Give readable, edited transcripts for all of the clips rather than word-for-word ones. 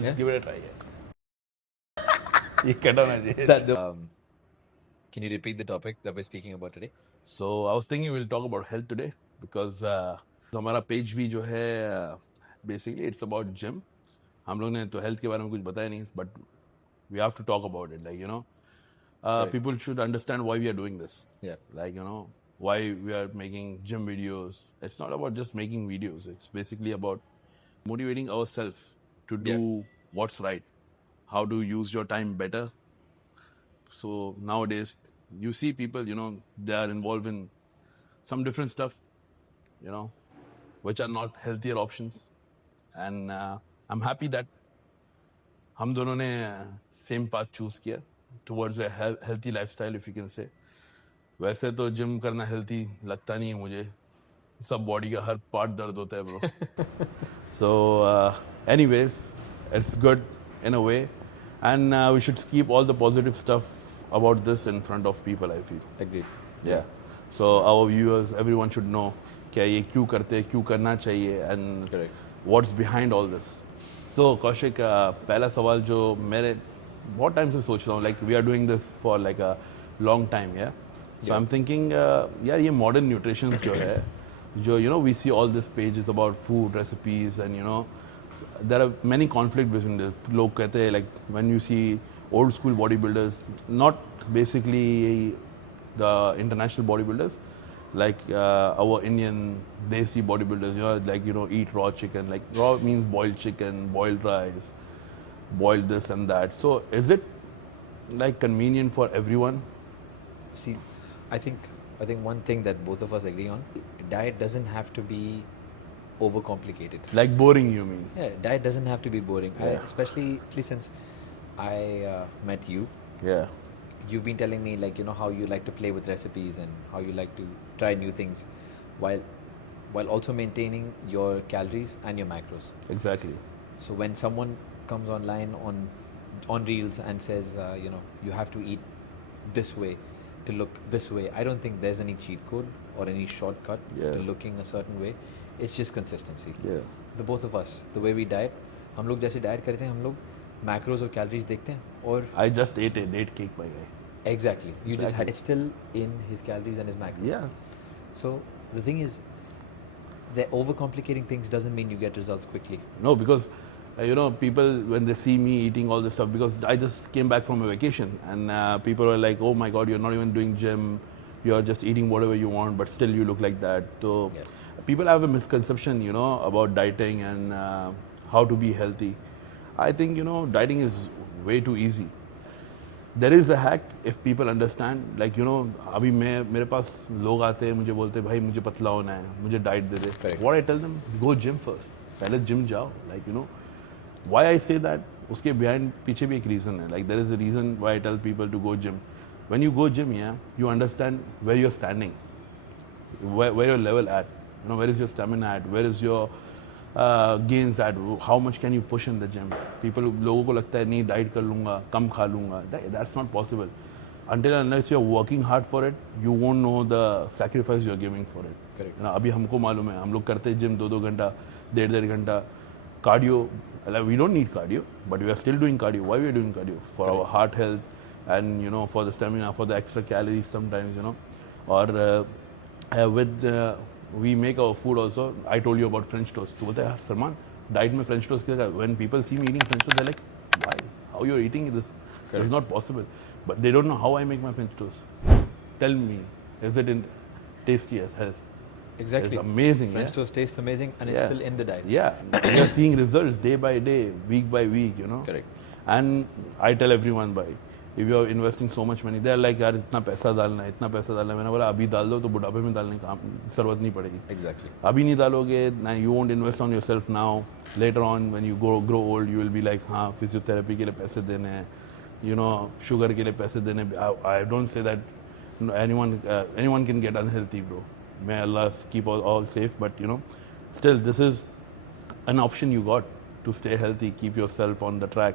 let's Yeah. give it a try. ये कटा ना चाहिए. Can you repeat the topic that we're speaking about today? So I was thinking we'll talk about health today because हमारा page भी जो है basically it's about gym. हम लोग ने तो health के बारे में कुछ बताया नहीं, but we have to talk about it. Like Correct. people should understand why we are doing this. Yeah. Like why we are making gym videos. It's not about just making videos. It's basically about motivating ourselves to do what's right, how to use your time better. So nowadays you see people, they are involved in some different stuff, which are not healthier options. And I'm happy that हम दोनों ने same path choose किया towards a healthy lifestyle, if you can say. वैसे तो gym करना healthy लगता नहीं है मुझे. सब बॉडी का हर पार्ट दर्द होता है bro. So anyways, it's good in a way, and we should keep all the positive stuff about this in front of people, I feel. Agreed. Yeah. So our viewers, everyone should know क्या ये क्यों करते हैं, क्यों करना चाहिए, and Correct. what's behind all this. तो कौशिक पहला सवाल जो मेरे बहुत टाइम से सोच रहा हूँ, like we are doing this for like a long time, yeah. So I'm thinking यार ये modern nutrition जो है, जो we see all these pages about food recipes, and there are many conflict between this. लोग कहते हैं like when you see old school bodybuilders, not basically the international bodybuilders, like our Indian desi bodybuilders, like eat raw chicken. Like raw means boiled chicken, boiled rice, boiled this and that. So is it like convenient for everyone? See, I think one thing that both of us agree on: diet doesn't have to be overcomplicated. Like boring, you mean? Yeah, diet doesn't have to be boring. Yeah. Especially since I met you. Yeah. You've been telling me how you like to play with recipes and how you like to try new things, while also maintaining your calories and your macros. Exactly. So when someone comes online on Reels and says you have to eat this way to look this way, I don't think there's any cheat code or any shortcut Yeah. to looking a certain way. It's just consistency. Yeah. The both of us, the way we diet, हम लोग जैसे diet करते हैं, हम लोग macros और calories देखते हैं और I just ate a date cake by guy. exactly you just had Exactly. it still in his calories and his macros. Yeah. So the thing is, the overcomplicating things doesn't mean you get results quickly. No, because people when they see me eating all this stuff, because I just came back from a vacation, and people are like, "Oh my God, you're not even doing gym. You're just eating whatever you want, but still you look like that." So people have a misconception, about dieting and how to be healthy. I think dieting is way too easy. There is a hack if people understand. Like अभी मेरे पास लोग आते हैं, मुझे बोलते हैं भाई मुझे पतला होना है, मुझे diet they they. Correct. What I tell them, go gym first. पहले जिम जाओ. Like why I say that, उसके behind पीछे भी एक reason है. Like there is a reason why I tell people to go gym. When you go gym, you understand where you're standing, where your level at. Where is your stamina at? Where is your gains at? How much can you push in the gym? लोगों को लगता है नहीं diet कर लूँगा, कम खा लूँगा. That's not possible. Until unless you're working hard for it, you won't know the sacrifice you're giving for it. Correct. अभी हमको मालूम है, हम लोग करते हैं जिम 2-2 घंटा, 1.5 घंटा. Cardio, we don't need cardio, but we are still doing cardio. Why we are doing cardio? For our heart health, and for the stamina, for the extra calories sometimes, or with we make our food also. I told you about French toast. तो बोलते हैं यार Salman diet में French toast क्या? When people see me eating French toast, they're like, why? How you're eating this? It's not possible. But they don't know how I make my French toast. Tell me, is it tasty as hell? Exactly. It's amazing. French yeah? toast tastes amazing and it's still in the diet. Yeah, you're seeing results day by day, week by week, Correct. And I tell everyone, bhai, if you're investing so much money, they're like, यार इतना पैसा डालना है, इतना पैसा डालना है. मैंने बोला अभी डाल दो तो बुढ़ापे में डालने की जरूरत नहीं पड़ेगी. Exactly. अभी नहीं डालोगे, you won't invest on yourself now. Later on, when you grow old, you will be like, हाँ फिजियोथेरेपी के लिए पैसे देने हैं, शुगर के लिए पैसे देने. I don't say that anyone can get unhealthy, bro. May Allah keep all safe, but still this is an option you got to stay healthy, keep yourself on the track.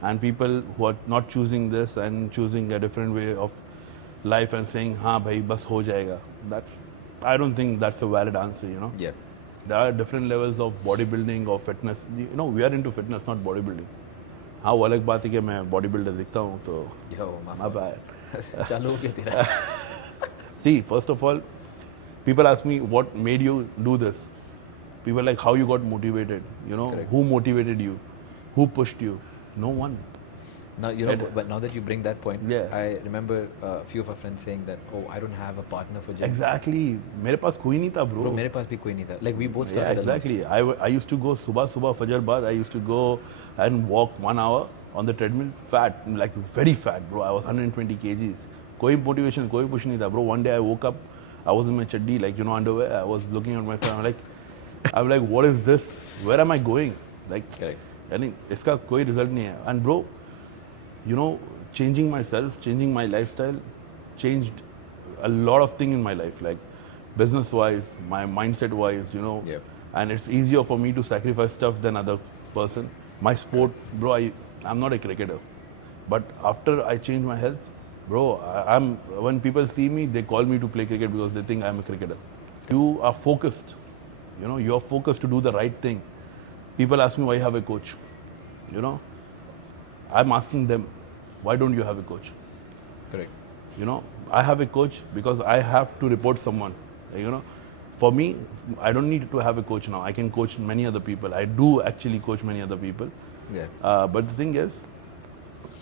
And people who are not choosing this and choosing a different way of life and saying हाँ भाई बस हो जाएगा, I don't think that's a valid answer. Yeah. there are different levels of bodybuilding or fitness. You know, we are into fitness, not bodybuilding. हाँ वो अलग बात है कि मैं बॉडी बिल्डर दिखता हूँ तो Yo, my bad. चालू हो गया तेरा. See, first of all, people ask me what made you do this. People like how you got motivated. You know, Correct. who motivated you, who pushed you? No one. Now you know, but now that you bring that point, Yeah. I remember a few of our friends saying that, oh, I don't have a partner for gym. Exactly. मेरे पास कोई नहीं था, bro. Bro, मेरे पास भी कोई नहीं था. Like we both Yeah, started alone. exactly. I used to go सुबह फजर बाद. I used to go and walk 1 hour on the treadmill. Fat, like very fat, bro. I was 120 kgs. कोई motivation, कोई push नहीं था, bro. One day I woke up. I was in my chaddi, like you know, underwear. I was looking at myself. I'm like, what is this? Where am I going? Like, Correct. यानी इसका कोई result नहीं है. And bro, you know, changing myself, changing my lifestyle, changed a lot of things in my life, like business-wise, my mindset-wise, you know. Yep. And it's easier for me to sacrifice stuff than other person. My sport, bro, I'm not a cricketer, but after I changed my health, bro, I'm when people see me, they call me to play cricket because they think I'm a cricketer. You are focused, you know, you are focused to do the right thing. People ask me why you have a coach, you know. I'm asking them, why don't you have a coach? Correct. You know, I have a coach because I have to report someone. You know, for me, I don't need to have a coach now. I can coach many other people. I do actually coach many other people. Yeah. But the thing is,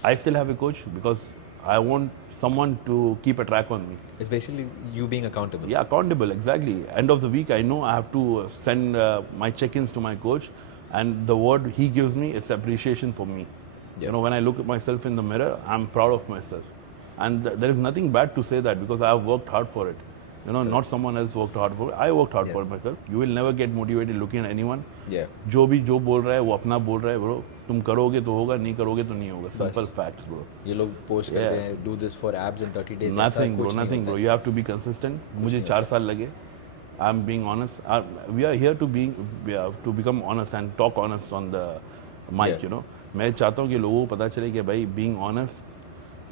I still have a coach because I want someone to keep a track on me. It's basically you being accountable. Yeah, accountable, exactly. End of the week, I know I have to send my check-ins to my coach, and the word he gives me is appreciation for me. Yeah. You know, when I look at myself in the mirror, I'm proud of myself. And there is nothing bad to say that because I have worked hard for it. You know, not someone else worked hard for it. I worked hard Yeah. for it myself. You will never get motivated looking at anyone. Yeah. जो बोल रहा है वो अपना बोल रहा है bro. तुम करोगे तो होगा, नहीं करोगे तो नहीं होगा. Simple facts, bro. ये लोग पोस्ट Yeah. करते हैं, do this for abs in 30 days. Nothing, ऐसा bro. कुछ नहीं Nothing, होता bro. है. You have to be consistent. मुझे 4 साल लगे. I'm being honest. We are here to become honest and talk honest on the mic. Yeah. You know. मैं चाहता हूँ कि लोगों को पता चले कि भाई being honest.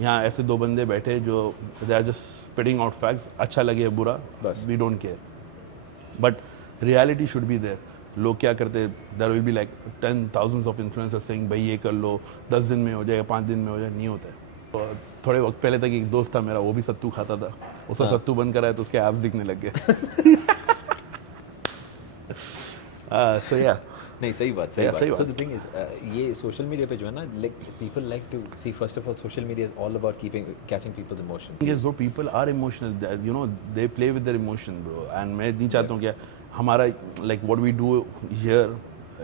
यहाँ ऐसे दो बंदे बैठे जो they are just spitting out facts. अच्छा लगे बुरा. बस. We don't care. But reality should be there. लोग क्या करते there will be like 10,000s of influencers saying भाई ये कर लो 10 दिन में हो जाएगा 5 दिन में हो जाएगा नहीं होता है और थोड़े वक्त पहले तक एक दोस्त था मेरा वो भी सत्तू खाता था उसका सत्तू बंद कराया तो उसके एब्स दिखने लग गए so yeah नहीं सही बात Yeah, सही So बात. the thing is, ये social media पे जो है ना, like people like to see, first of all, social media is all about catching people's emotions. yes bro people are emotional you know they play with their emotion bro and मैं नहीं चाहता हूँ क्या हमारा like what we do here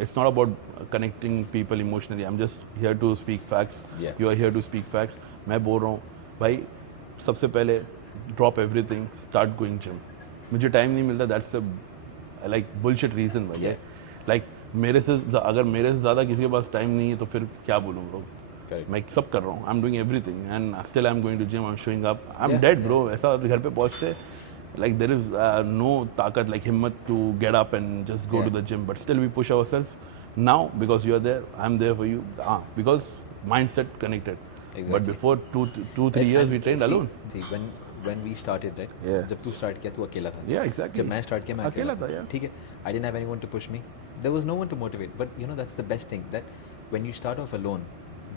it's not about connecting people emotionally I'm just here to speak facts Yeah. you are here to speak facts मैं बोल रहा हूँ भाई सबसे पहले drop everything start going gym मुझे टाइम नहीं मिलता that's a like bullshit reason भाई Yeah. like अगर मेरे से ज़्यादा किसी के पास टाइम नहीं है तो फिर क्या बोलूँ bro Correct. मैं सब कर रहा हूँ I am doing everything and still I am going to gym I am showing up I am Yeah, dead bro ऐसा घर पे पहुंचते like there is no ताकत like हिम्मत to get up and just go to Yeah. the gym but still we push ourselves now because you are there I'm there for you because mindset connected but Exactly. before two three years we trained see, alone See, when we started, right? Yeah. जब तू start किया तू अकेला था. Yeah, exactly. जब मैं start किया मैं अकेला था, yeah. ठीक है. I didn't have anyone to push me. There was no one to motivate. But you know that's the best thing that when you start off alone,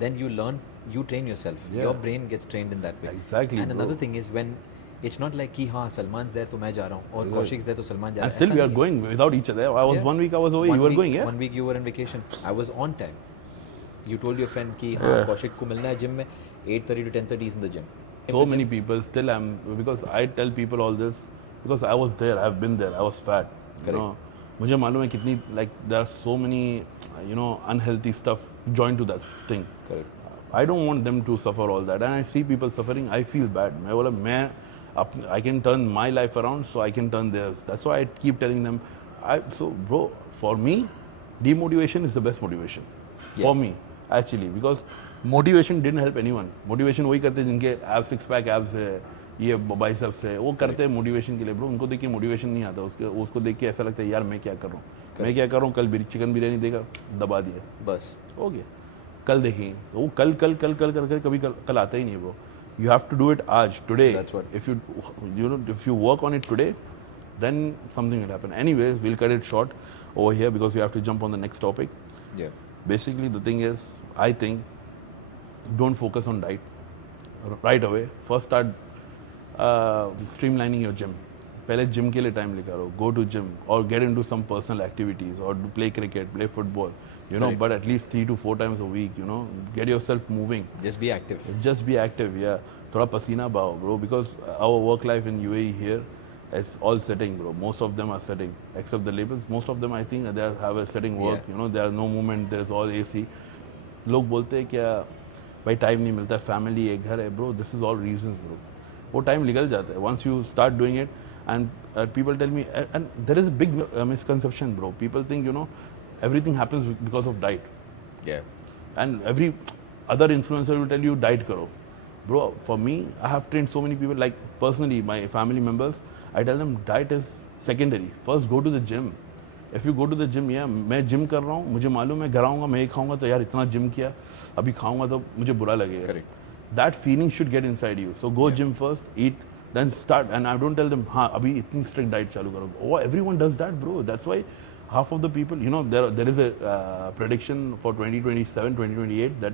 then you learn, you train yourself. Yeah. Your brain gets trained in that way. Exactly, And bro. another thing is when it's not like कि हाँ सलमान's there तो मैं जा रहा हूँ और Yeah. कौशिक's there तो सलमान जा and रहा है. still ऐसा we are नहीं है. going without each other I was Yeah. 1 week I was away One you were week- going yeah 1 week you were on vacation. I was on time. You told your friend कि हाँ Yeah. Kaushik को मिलना है gym में 8:30 to 10:30 is in the gym. so many people still am because I tell people all this because I was there I've been there I was fat you Correct. know मुझे मालूम है कितनी like there are so many you know unhealthy stuff joined to that thing Correct. I don't want them to suffer all that and I see people suffering I feel bad मैं बोला मैं I can turn my life around so I can turn theirs that's why I keep telling them so bro for me demotivation is the best motivation Yeah. for me actually because motivation didn't help anyone motivation वही करते हैं जिनके abs six pack abs है ये biceps है वो करते हैं मोटिवेशन के लिए ब्रो उनको देख के मोटिवेशन नहीं आता उसको देख के ऐसा लगता है यार मैं क्या कर रहा हूँ मैं क्या कर रहा हूँ कल चिकन बिरयानी देगा दबा दिया बस हो गया कल देखेंगे वो कल कल कल कल करके कभी कल आता ही नहीं bro you have to do it आज today That's what- if you know if you work on it today then something will happen. Anyways, we'll cut it short over here because we have to jump on the next topic. Yeah. Basically, the thing is, I think, don't focus on diet right away. First, start streamlining your gym. पहले gym के लिए time निकालो, go to gym or get into some personal activities or play cricket, play football, you know, Correct. but at least 3 to 4 times a week, you know, get yourself moving. Just be active. Just be active, yeah. थोड़ा पसीना बहाओ, bro, because our work life in UAE here is all sitting, bro. Most of them are sitting, except the labels. Most of them, I think, they have a sitting work. Yeah. You know, there are no movement. There's all AC. लोग बोलते हैं क्या भाई time नहीं मिलता, family है, घर है, bro. This is all reasons, bro. वो टाइम निकल जाता है. Once you start doing it, and people tell me, and there is a big misconception, bro. People think, you know, everything happens because of diet. Yeah. And every other influencer will tell you diet karo. Bro, for me, I have trained so many people, like personally, my family members, I tell them diet is secondary. First go to the gym. If you go to the gym, yeah, मैं gym कर रहा हूँ, मुझे मालूम है घर आऊँगा मैं ये खाऊंगा तो यार इतना जिम किया, अभी खाऊंगा तो मुझे बुरा लगेगा. Correct. That feeling should get inside you. So go gym first, eat, then start. And I don't tell them, हाँ अभी इतनी strict diet चालू करो. Oh, everyone does that, bro. That's why half of the people, you know, there is a prediction for 2027, 2028 that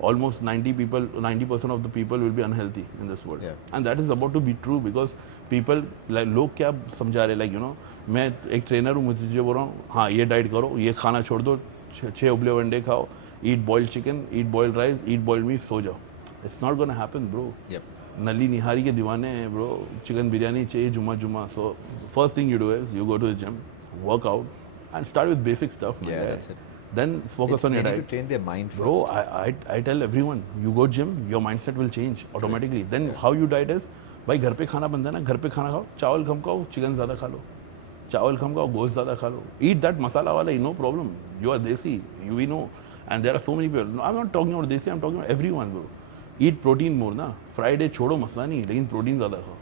almost 90% of the people will be unhealthy in this world. Yeah. And that is about to be true because people, like लोग क्या समझा रहे, like, you know, मैं एक trainer हूँ, मुझे बोल रहा हूँ हाँ ये डाइट करो, ये खाना छोड़ दो, 6 उबले अंडे खाओ, eat boiled chicken, eat boiled rice, eat boiled meat, सो जाओ. It's not gonna happen, bro. Yep. नली निहारी के दीवाने हैं, bro. चिकन बिरयानी चाहिए जुम्मा. So first thing you do is you go to the gym, work out, and start with basic stuff. My Yeah, guy. that's it. Then focus on They your need diet. to train their mind first. Bro, I tell everyone, you go gym, your mindset will change automatically. Then how you diet is, भाई घर पे खाना बनता है ना, घर पे खाना खाओ, चावल कम खाओ, चिकन ज़्यादा खा लो, चावल कम खाओ, गोश्त ज़्यादा खा लो. Eat that masala wala, no problem. You are desi, we know. And there are so many people. No, I'm not talking about desi, I'm talking about everyone, bro. Eat protein more ना. Friday छोड़ो मसला नहीं, लेकिन protein ज़्यादा खाओ.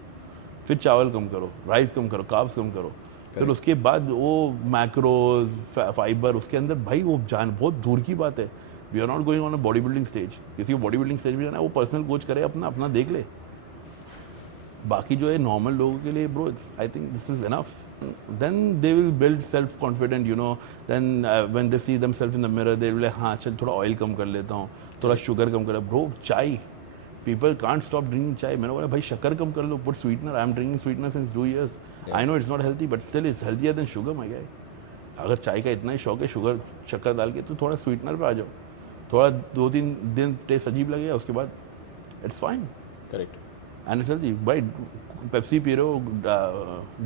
फिर चावल कम करो, राइस कम करो, कार्ब्स कम करो. फिर उसके बाद वो मैक्रोज फाइबर उसके अंदर, भाई वो जान बहुत दूर की बात है. We are not going on a body building stage. किसी को बॉडी बिल्डिंग स्टेज में जाना है, वो पर्सनल कोच करे, अपना देख ले. बाकी जो है नॉर्मल लोगों के लिए, bro, I think this is enough. Then they will build self confident, you know. Then when they see themselves in the mirror they will, हाँ चल थोड़ा ऑयल कम कर लेता हूँ, थोड़ा शुगर कम कर. ब्रो, चाय, people can't stop drinking chai. मैंने बोला भाई शक्कर कम कर लो, put sweetener. I am drinking sweetener since 2 years. Yeah. I know it's not healthy, but still it's healthier than sugar, my guy. अगर चाय का इतना ही शौक है, शक्कर डाल के, तो थोड़ा स्वीटनर पे आ जाओ. थोड़ा 2-3 दिन टेस्ट अजीब लगेगा, उसके बाद it's fine. Correct. And it's healthy. भाई पेप्सी पी रहे हो,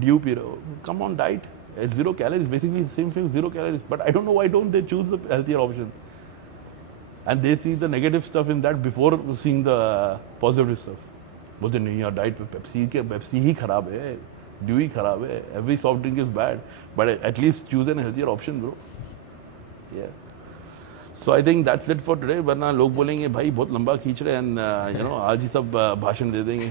ड्यू पी रहे हो, come on diet. It's 0 calories, basically same thing, 0 calories. But I don't know why don't they choose the healthier option. And they see the negative stuff in that before seeing the positive stuff. बोलते नहीं यार diet पे Pepsi ही खराब है, due ही खराब है, every soft drink is bad, but at least choose an healthier option, bro. Yeah. So I think that's it for today. वरना लोग बोलेंगे भाई बहुत लंबा खींच रहे हैं, and you know आज ही सब भाषण दे देंगे.